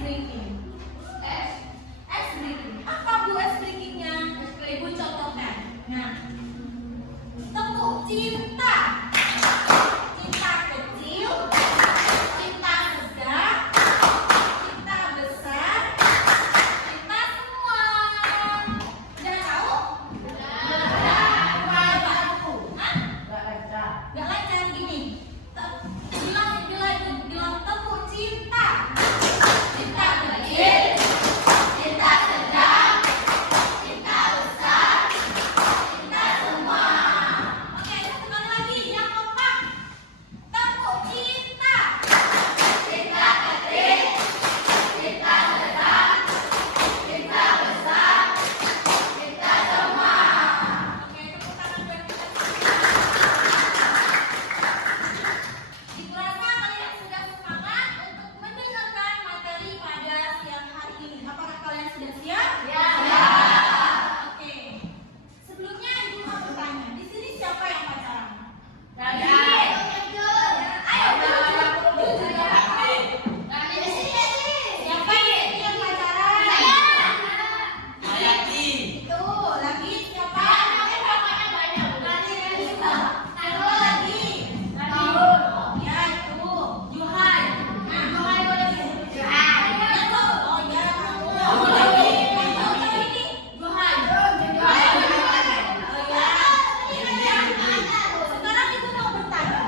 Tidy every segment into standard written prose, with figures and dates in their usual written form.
breaking. Ice breaking. Apa Bu ice breakingnya? Ibu contohkan. Nah, tepuk cinta. Cinta kecil, cinta sedang, cinta besar, cinta semua. Udah tahu? Gak lancar gini. Bilang tepuk cinta. Cinta kecil, cinta sedang, cinta besar, cinta semua. Oke, satu lagi yang kompak. Tepuk cinta. Cinta kecil, cinta sedang, cinta besar, cinta semua. Oke, tepuk tangan buat kita. Kurasa kalian sudah semangat untuk mendengarkan materi pada siang hari ini. Apakah kalian sudah siap? Ya. Oke. Sebelumnya ibu mau bertanya, di sini siapa yang pacaran? Ayo, jujur ya. Siapa yang pacaran? Itu lagi siapa? Satu lagi. Ya itu. Juhai. Oh ya. Satu lagi. Satu ini. Juhai. Sekarang ibu mau bertanya.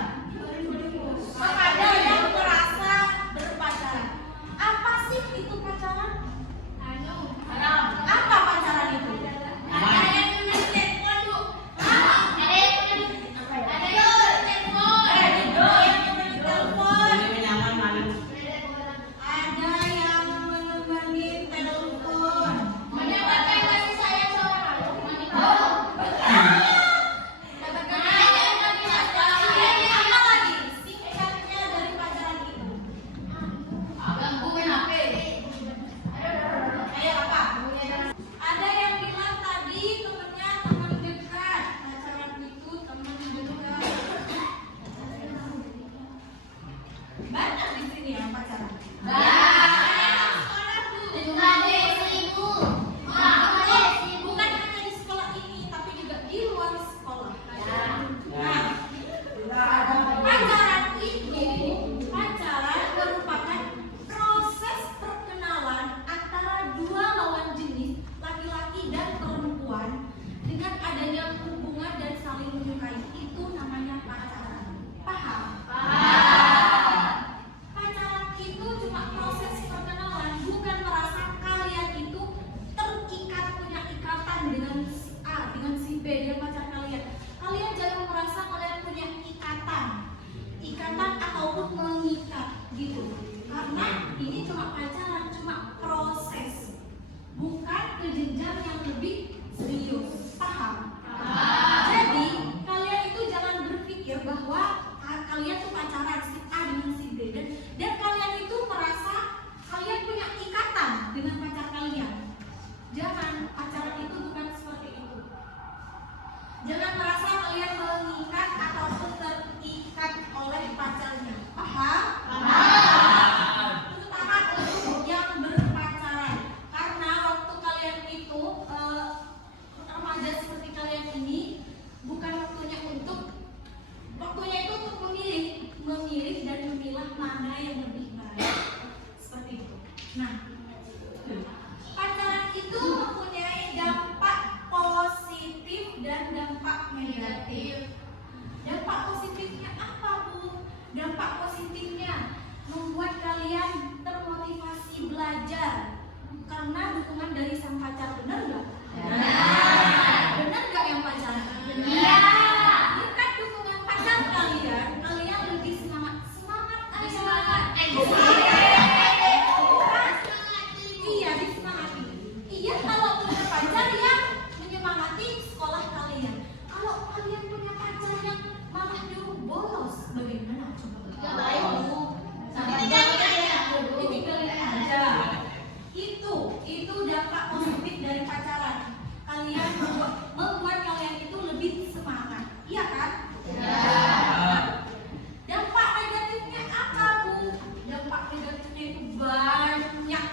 Kepada yang merasa berpacaran, apa sih itu pacaran? Apa pacaran itu? Ada yang menemani telepon. Menyatakan kasih sayang seorang apa lagi? Singkatnya dari pacaran itu. Kayak apa? Ada yang bilang tadi temennya teman dekat. Pacaran itu teman dekat. Banyak di sini yang pacaran. Bukan hanya di sekolah ini, tapi juga di luar sekolah. Nah, pacaran merupakan proses perkenalan antara dua lawan jenis, laki-laki dan perempuan, dengan adanya hubungan dan saling menyukai. Itu namanya pacaran. Paham? Pacaran itu cuma proses perkenalan, bukan merasa kalian itu terikat, punya ikatan dengan si A, dengan si B, dia pacar kalian. Kalian jangan merasa kalian punya ikatan ataupun mengikat gitu. Karena ini cuma pacaran, cuma proses, bukan ke jenjang yang lebih serius. Paham? Jadi kalian itu jangan berpikir bahwa kalian tuh pacaran si A dengan si B dan kalian itu merasa kalian punya ikatan dengan pacar kalian. Jangan, pacaran itu bukan seperti itu. Jangan merasa kalian mengikat ataupun terikat oleh pacarnya. Paham? Terutama untuk yang berpacaran. Karena waktu kalian itu remaja seperti kalian ini, bukan waktunya itu untuk memilih dan memilah mana yang lebih baik. Seperti itu. Nah, pacaran itu mempunyai dampak positif dan dampak negatif. Dampak positifnya apa, Bu? Dampak positifnya membuat kalian termotivasi belajar karena dukungan dari sang pacar. Benar nggak? Benar nggak yang pacaran? Berkat dukungan pacar kalian lebih semangat. Iya, disemangati. Iya, kalau punya pacar yang menyemangati sekolah kalian. Kalau kalian punya pacar yang malah nyuruh bolos, bagaimana? Coba. Ditinggalin aja. Itu dampak positif dari pacaran. Kalian membuat kalian itu lebih semangat. Iya kan? Dampak negatifnya apa, Bu? Dampak negatifnya itu banyak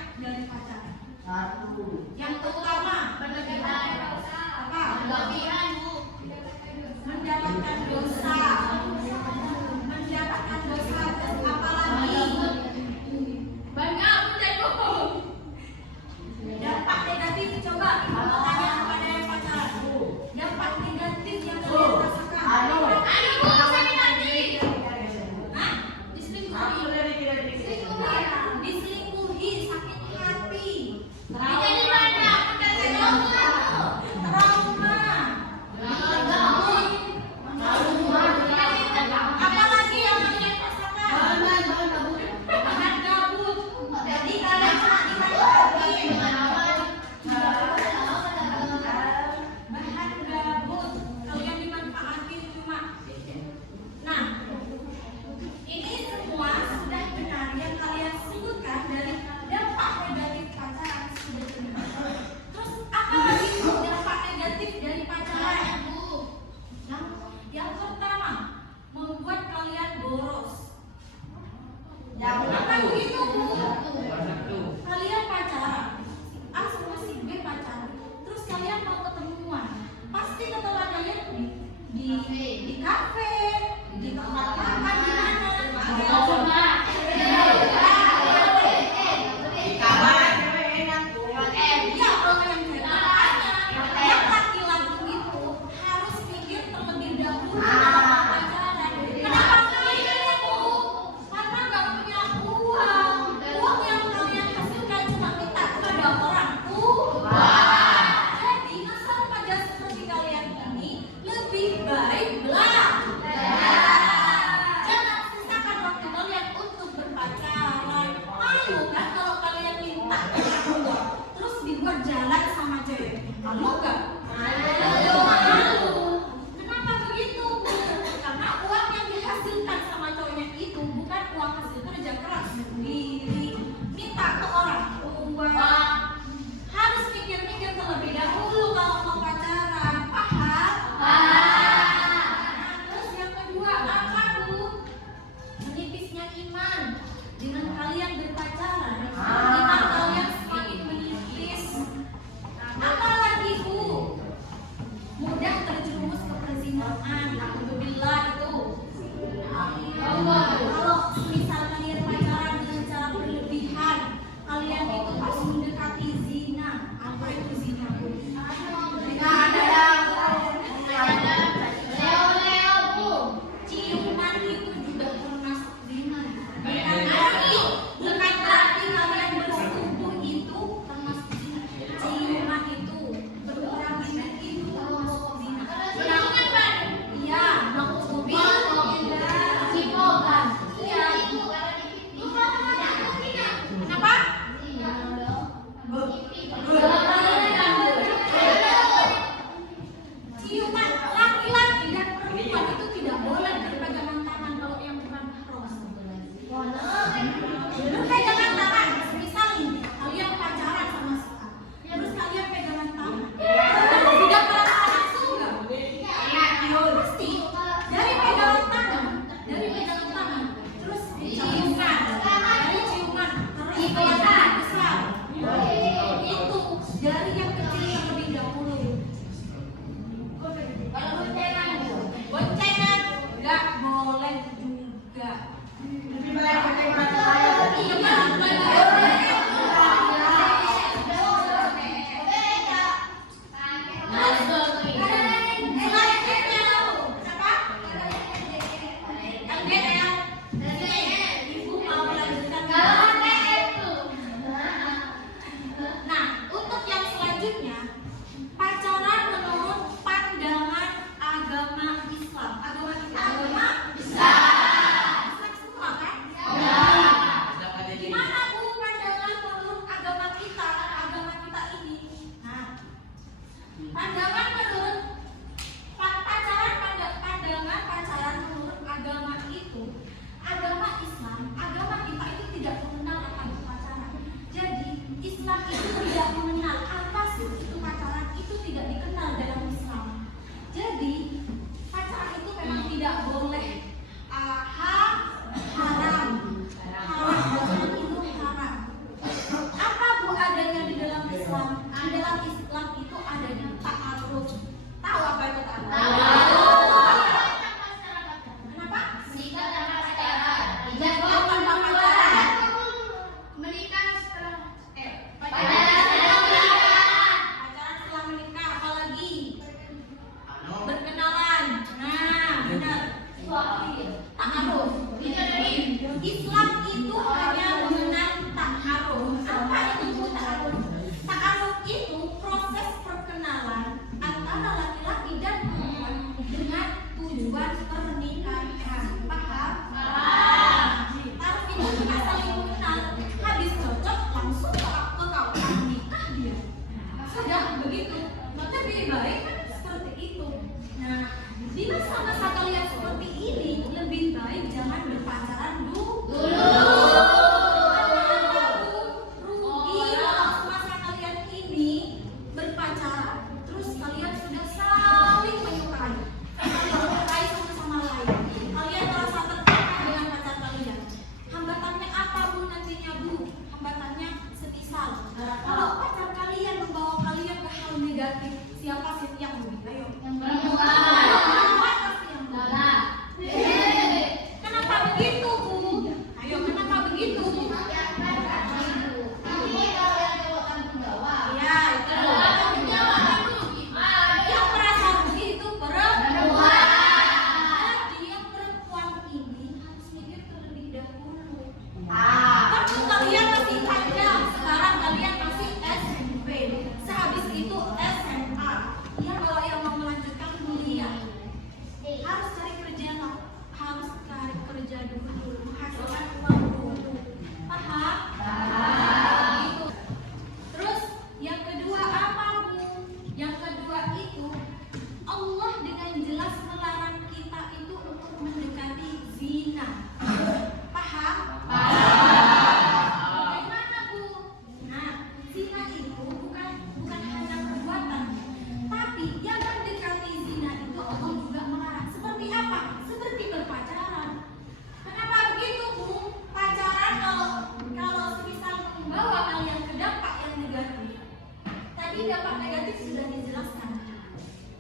dampak negatif sudah dijelaskan.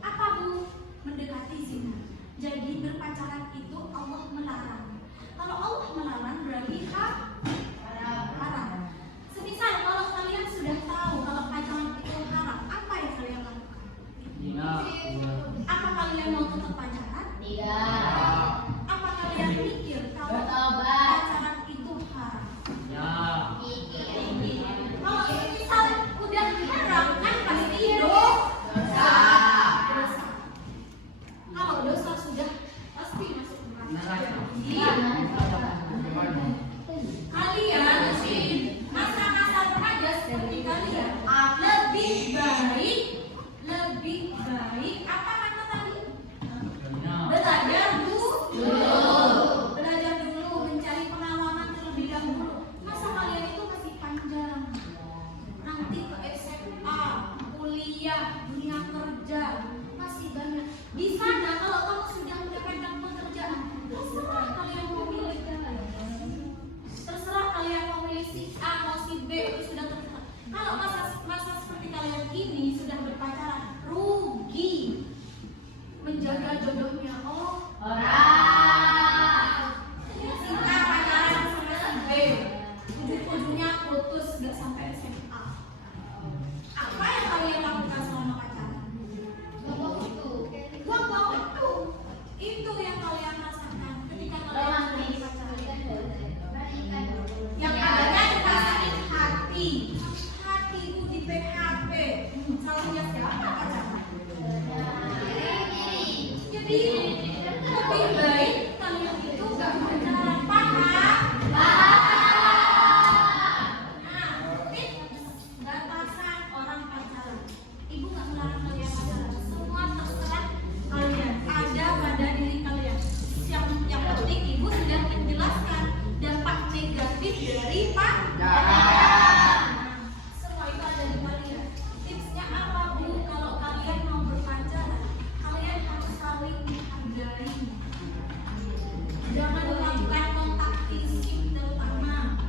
Apa Bu? Mendekati zina. Jadi berpacaran itu Allah melarang. Kalau Allah melarang berarti haram. Semisal kalau kalian sudah tahu kalau pacaran itu haram, apa yang kalian lakukan? Apa kalian mau tetap pacaran? Tidak. Apa kalian mikir kalau Bertobat. pacaran itu haram? Mikir. Kalau semisal udah haram kan pasti dosa. Kalau dosa sudah pasti masuk neraka. Kalian masa-masa remaja seperti kalian lebih baik apa kata tadi? Belajar dulu, mencari pengalaman terlebih dahulu. Masa kalian itu masih panjang, nanti ke SMA, kuliah, dunia kerja masih banyak. Di sana kalau kamu sudah mendapatkan pekerjaan, terserah kalian mau milih. Terserah kalian mau milih si A, mau si B, itu sudah terserah. Kalau masa seperti kalian ini sudah berpacaran, rugi menjaga jodohnya. Si A pacaran sama si B, ujung-ujungnya putus gak sampai SMA. Apa yang kalian lakukan selama pacaran? Buang-buang waktu. Itu yang kalian rasakan ketika kalian lagi pacaran. Yang adanya cuma sakit hati Bu, di PHP. Salahnya siapa pacaran? Jadi lebih baik kalian itu gak pacaran. Paham? Nah, tips batasan orang pacaran. Ibu gak melarang kalian pacaran. Semua terserah kalian. Ada pada diri kalian. Yang penting ibu sudah menjelaskan dampak negatif dari pacaran. Semua itu ada di kalian. Tipsnya apa Bu? Kalau kalian mau berpacaran, kalian harus saling menghargai. Jangan melakukan kontak fisik terutama.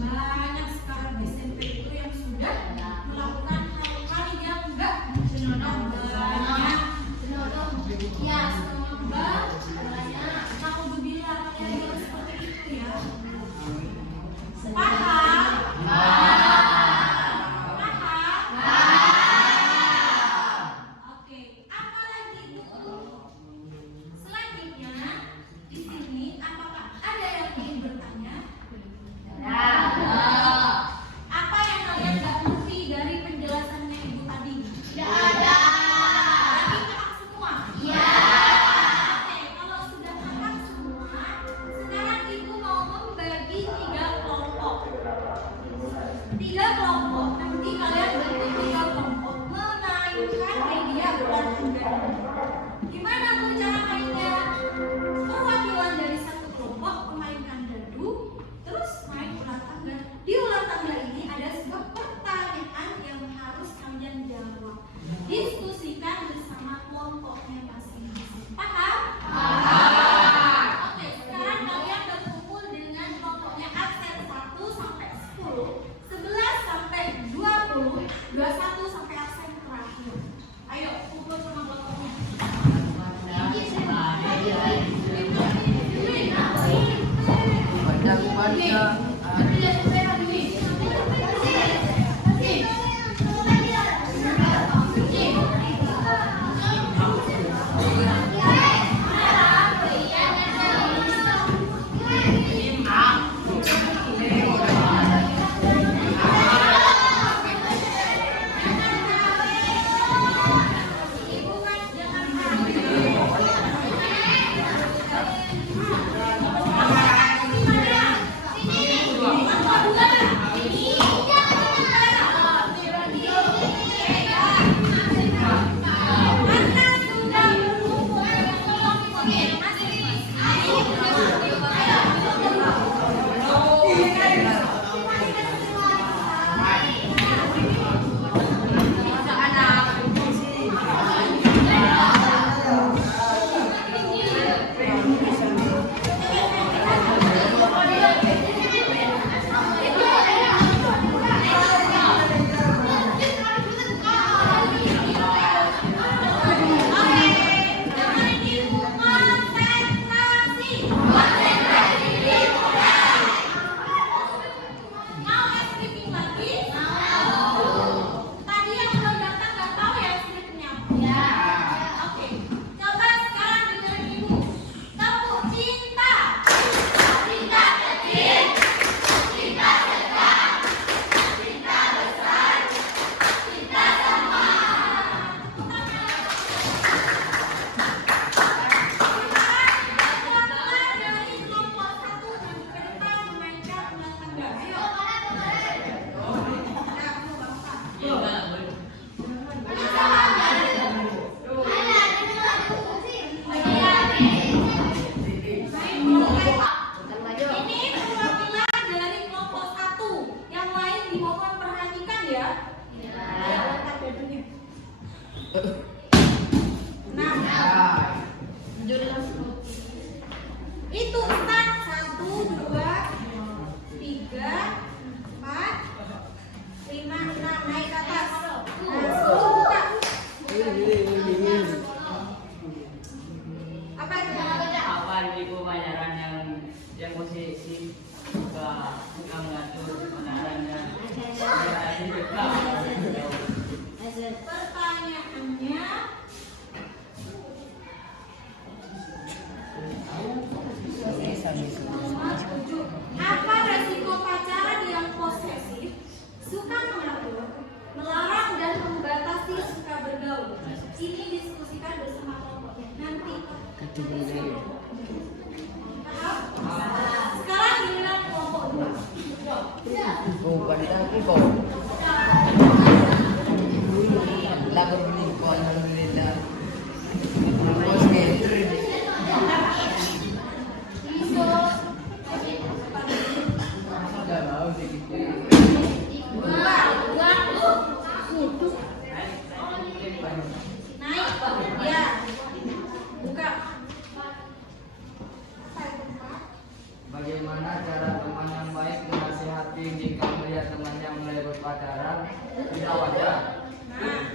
Banyak sekarang SMP itu yang sudah melakukan hal-hal yang enggak banyak. Ya, semua banyak. Naudzubillah, kalian jangan seperti itu ya. Paham? Oke, apa lagi Bu? Selanjutnya di sini apakah ada yang ingin bertanya? Apa yang kalian nggak ngerti dari penjelasannya Ibu tadi? Berarti paham semua? Oke, kalau sudah paham semua, sekarang Ibu mau membagi 3 kelompok. dimohon perhatikan ya. Nah, itu start 1, 2, 3, 4, 5, 6 naik ke atas. Nah, 10 buka. Apa itu? Apa ibu pelajaran yang posisi suka mengatur kebenarannya? Pertanyaannya, nomor 7. Apa resiko pacaran yang posesif, suka mengatur, melarang dan membatasi suka bergaul? Ini diskusikan bersama kelompoknya. Nanti. Paham? Sekarang giliran kelompok 2. Bukan aku kok. Lagu beli kok alhamdulillah. Bos Enggak mau sedikit. Naik, ya. Buka. Bagaimana cara teman yang baik menasihati jika melihat temannya mulai berpacaran? Tidak wajar. Nah,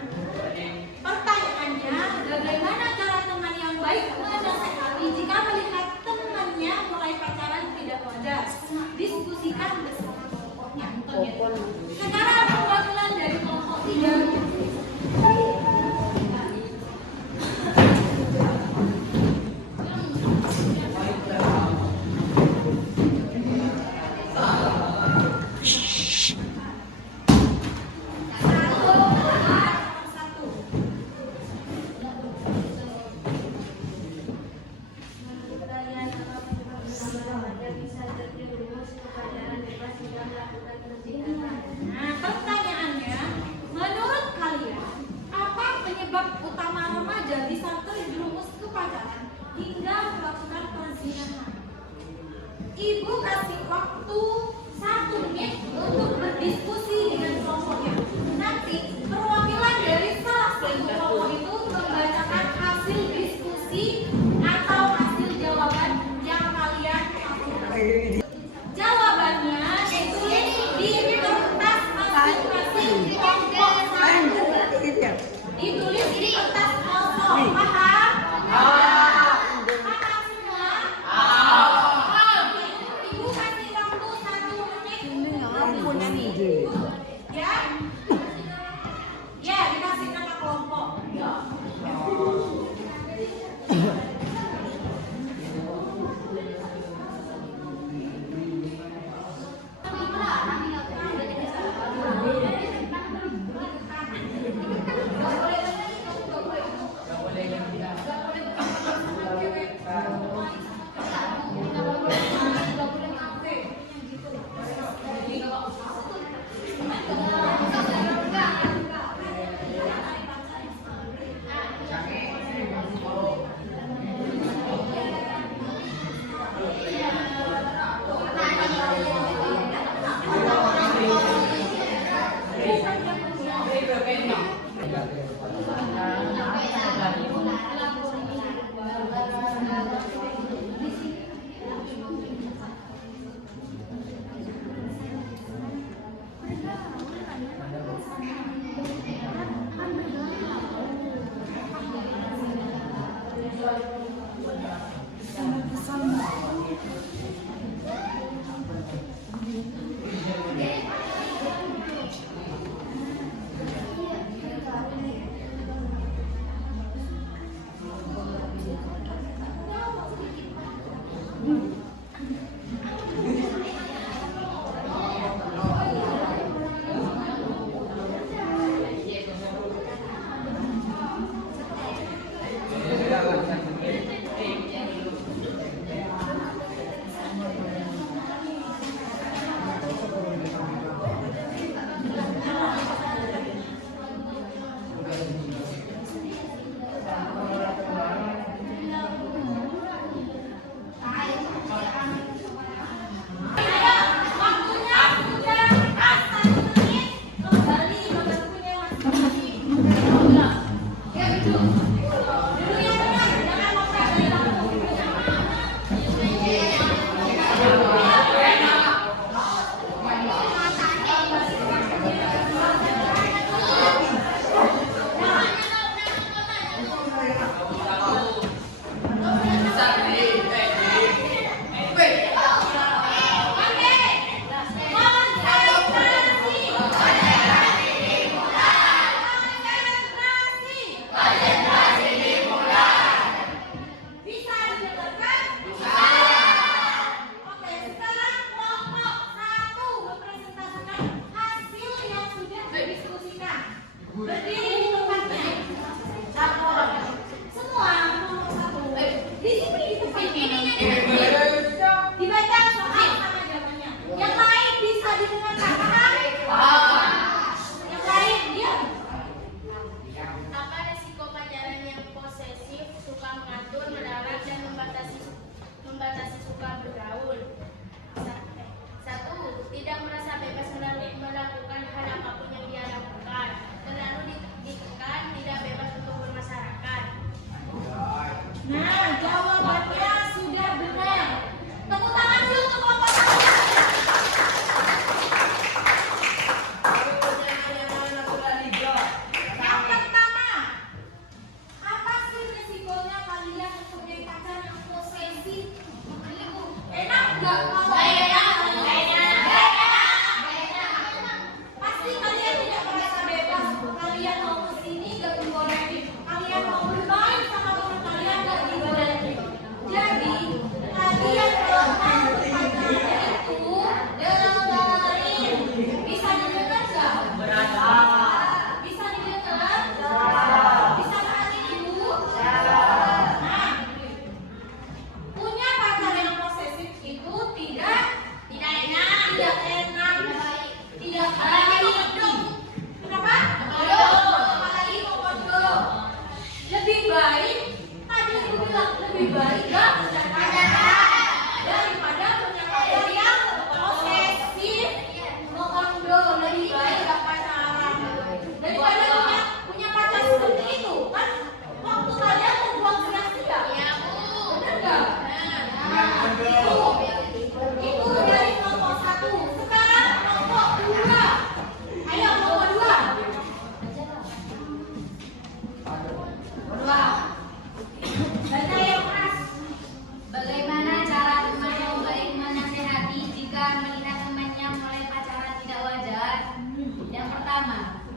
pertanyaannya, bagaimana cara teman yang baik menasehati jika melihat temannya mulai pacaran tidak wajar? Diskusikan bersama kelompoknya. Sekarang perwakilan dari kelompok 3. Nah, pertanyaannya, menurut kalian, apa penyebab utama remaja bisa terjerumus ke pacaran hingga melakukan perzinahan? Ibu kasih waktu 1 menit untuk berdiskusi dengan kelompoknya. Nanti perwakilan dari salah satu kelompok itu membacakan hasil diskusi atau hasil jawaban yang kalian lakukan. Jawabannya ditulis di kertas masing-masing kelompok 1. Ditulis di kertas kosong. Paham? Paham semua? Ibu kasih waktu 1 menit. Ya? Ya, dikasih nama kelompok. Berdiri di tempatnya. Semua kelompok satu. Di sini di tempat ini. Dibaca soal sama jawabannya. Yang lain bisa didengarkan, paham? Yang lain diam. Apa resiko pacaran yang posesif, suka mengatur, melarang, dan membatasi suka bergaul? Satu, tidak merasa bebas melakukan hal apapun yang dia lakukan. Terlalu ditekan, tidak bebas untuk bermasyarakat. Nah, jawabannya sudah benar. Tepuk tangan dulu untuk kelompok satu. Yang pertama, apa sih resikonya kalian mempunyai pacar yang posesif? Enak nggak kalau pasti kalian tidak merasa bebas. Kalian mau kesini gak dibolehin. Kalian mau bermain sama teman kalian gak dibolehin. Jadi kalian kalau mau berpacaran itu dengerin. Bisa didengar nggak? Bisa didengar? Bisa perhatiin ibu? Nah, punya pacar yang posesif itu tidak enak, tidak baik. Kenapa? Apalagi mau bodoh. Lebih baik, tadi ibu bilang lebih baik gak punya pacar daripada punya pacar yang posesif, mengondo. Lebih baik gak pacaran daripada punya pacar seperti itu kan? Waktu kalian membuang sia-sia. Bener gak? Itu dari kelompok satu. Sekarang kelompok dua. Ayo kelompok dua. Baca yang keras. Bagaimana cara teman yang baik menasehati jika melihat temannya mulai pacaran tidak wajar? Yang pertama,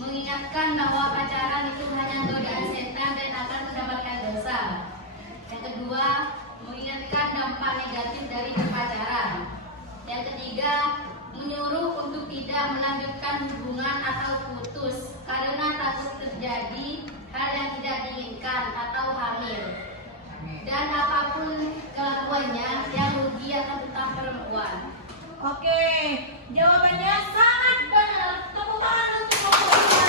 mengingatkan bahwa pacaran itu hanya godaan setan dan akan mendapatkan dosa. Yang kedua, mengingatkan dampak negatif dari berpacaran. Yang ketiga, menyuruh untuk tidak melanjutkan hubungan atau putus karena takut terjadi hal yang tidak diinginkan atau hamil. Dan apapun kelakuannya, yang rugi akan tetap perempuan. Oke, jawabannya sangat benar. Tepuk tangan untuk kelompok dua.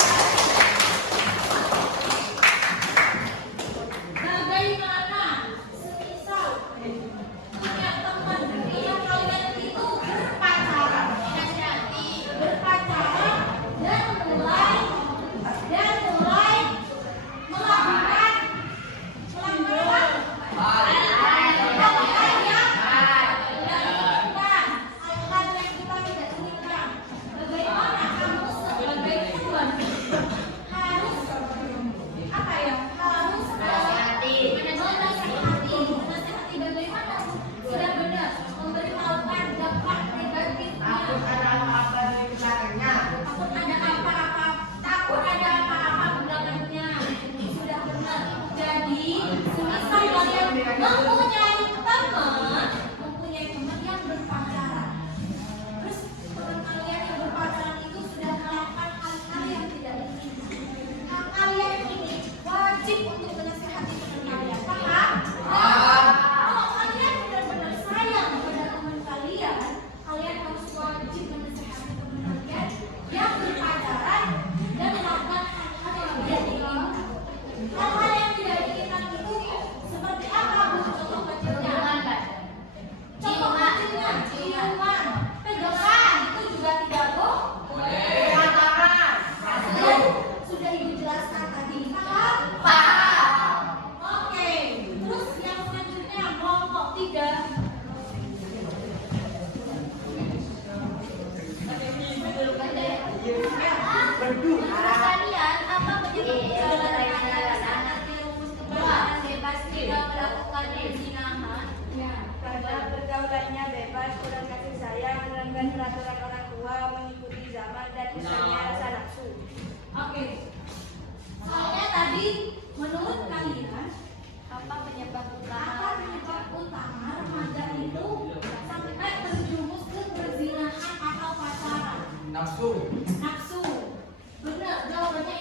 Bagaimana semisal punya teman yang kalian itu berpacaran dan mulai melakukan mempunyai teman yang berpacaran. Terus teman kalian yang berpacaran itu sudah melakukan hal-hal yang tidak diinginkan. Nah, kalian ini wajib untuk menasihati teman kalian. Paham? Kalau kalian benar-benar sayang pada teman kalian, kalian harus wajib menasihati teman kalian yang berpacaran dan melakukan hal-hal yang tidak diinginkan. Hal-hal yang tidak diinginkan itu seperti apa, Bu? Contoh kecilnya. Contoh kecilnya, ciuman, pegangan, itu juga tidak boleh. Sudah Ibu jelaskan tadi. Paham? Oke. Terus yang selanjutnya kelompok 3. Menurut kalian, apa penyebab perjalanan antara anak dirumus kebebasan bebas tidak melakukan perzinahan? Karena pergaulannya bebas, kurang kasih sayang, melanggar peraturan orang tua, mengikuti zaman dan misalnya rasa nafsu. Oke. Soalnya tadi menurut kalian Apa penyebab apa penyebab utama remaja itu sampai terjerumus ke perzinahan atau pacaran? Nafsu. Nafsu. Benar, jawabannya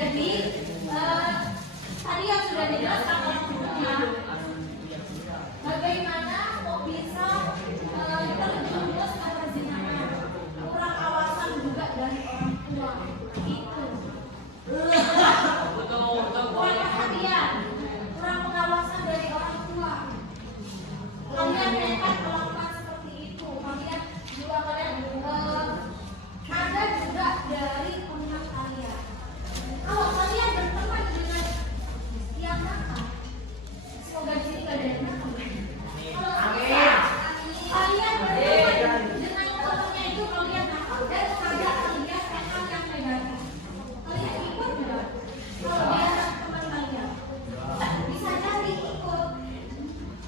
Jadi tadi yang sudah dijelaskan oleh gurunya, bagaimana kok bisa terjerumus ke perzinahan, kurang awasan juga dari orang tua itu. Kurang perhatian, kurang pengawasan dari orang tua. Kalian nekat melakukan seperti itu. Kalian juga ada juga dari teman kalian. Kalau kalian berteman dengan yang nakal, semoga di sini gak ada yang nakal. Kalau kalian berteman dengan temannya itu kalian nakal dan mengajak kalian hal yang negatif, kalian ikut nggak? Kalau dia teman kalian, bisa jadi ikut.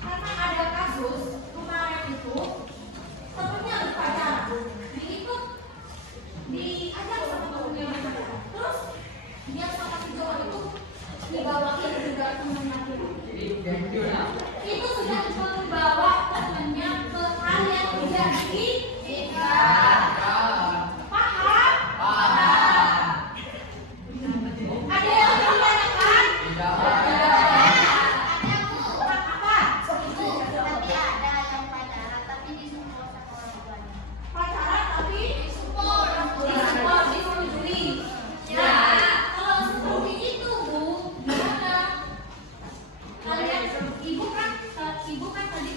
Karena ada kasus kemarin itu temennya berpacaran, diikut, diajak sama temennya berpacaran. Terus dia sama si cowok itu dibawain juga temennya itu sudah membawa temennya ke hal yang tidak diinginkan. Paham? Ada yang menanyakan? Kurang apa? Tapi ada yang pacaran tapi disupport sama orang tuanya. Pacaran tapi disupport, disetujui. Ya, kalau seperti itu Bu, gimana? Kalian ibu kan tadi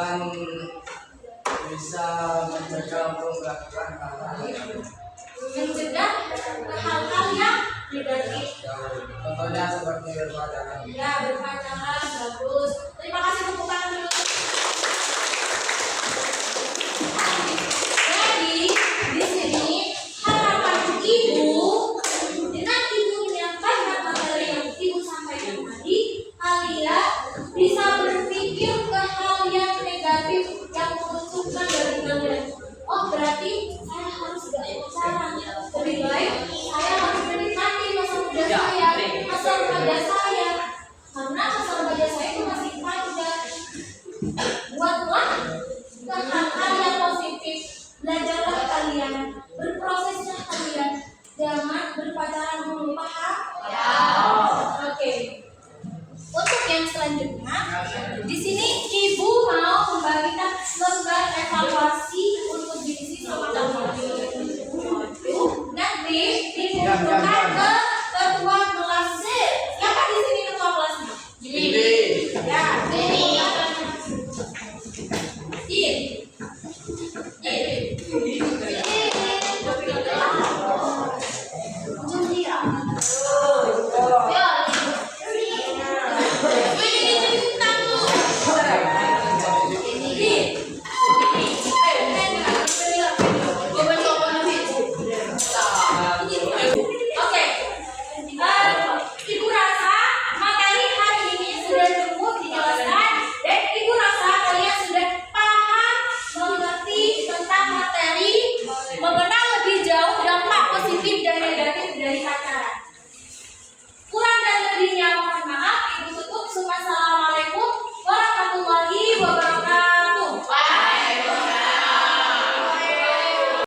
dan bisa mencegah untuk melakukan hal-hal yang Mencegah hal-hal yang negatif. contohnya seperti berpacaran. Ya, berpacaran bagus. Terima kasih tepuk tangan dulu. Jadi di sini harapan ibu dengan ibu menyampaikan materi yang ibu sampaikan tadi, kalian bisa berpikir ke hal yang negatif yang menguntungkan dari kalian. Oh, berarti saya harus gak pacaran. Lebih baik saya harus menikmati masa muda saya, masa remaja saya, karena masa remaja saya itu masih panjang. Buatlah ke hal-hal yang positif. Belajarlah kalian, berprosesnya kalian, jangan berpacaran dulu, paham? Ya. Oke. Untuk yang selanjutnya, di sini ibu mau membagikan lembar evaluasi